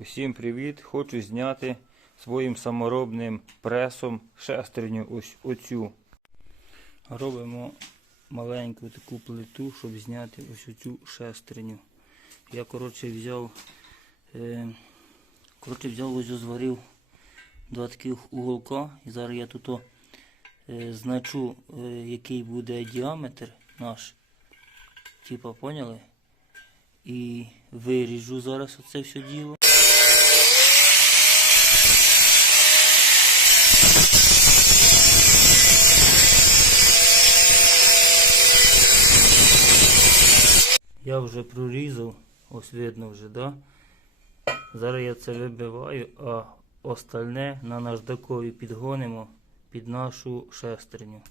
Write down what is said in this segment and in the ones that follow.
Усім привіт! Хочу зняти своїм саморобним пресом шестерню ось оцю. Робимо маленьку таку плиту, щоб зняти ось оцю шестерню. Я коротше взяв, е, коротше взяв ось зварив два таких уголка. І зараз я тут е, значу, е, який буде діаметр наш. Типа, поняли? І виріжу зараз оце все діло. Я вже прорізав, ось видно вже, да? Зараз я це вибиваю, а остальне на наждакові підгонимо під нашу шестерню.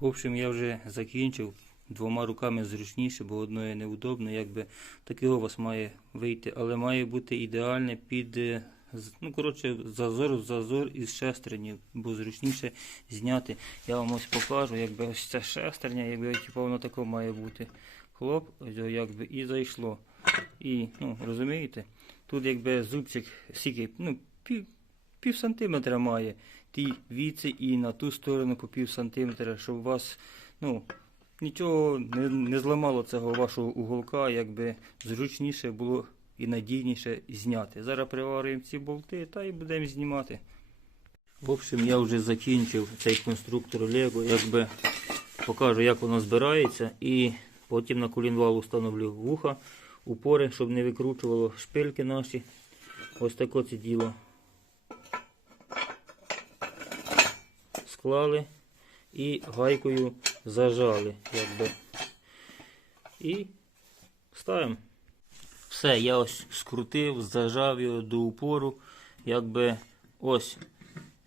В общем, я вже закінчив. Двома руками зручніше, бо одною неудобно, якби такого у вас має вийти, але має бути ідеальне під е, ну, коротше, зазор в зазор із шестерні, бо зручніше зняти. Я вам ось покажу, якби ось ця шестерня, якби типу, воно таке має бути. Хлоп, ось якби і зайшло. І, ну, розумієте, тут якби зубчик скільки, ну, пів, пів сантиметра має ті віці і на ту сторону по пів сантиметра, щоб у вас, ну, нічого не, не зламало цього вашого уголка, якби зручніше було і надійніше зняти. Зараз приварюємо ці болти та і будемо знімати. В общем, я вже закінчив цей конструктор Lego, якби покажу, як воно збирається, і потім на колінвал установлю вуха, упори, щоб не викручувало шпильки наші. Ось таке це діло. Склали і гайкою зажали, якби. І ставимо. Все, я ось скрутив, зажав його до упору. Якби ось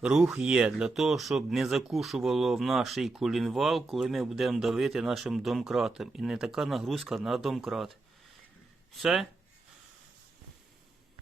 рух є для того, щоб не закушувало в наш колінвал, коли ми будемо давити нашим домкратом. І не така нагрузка на домкрат. Все,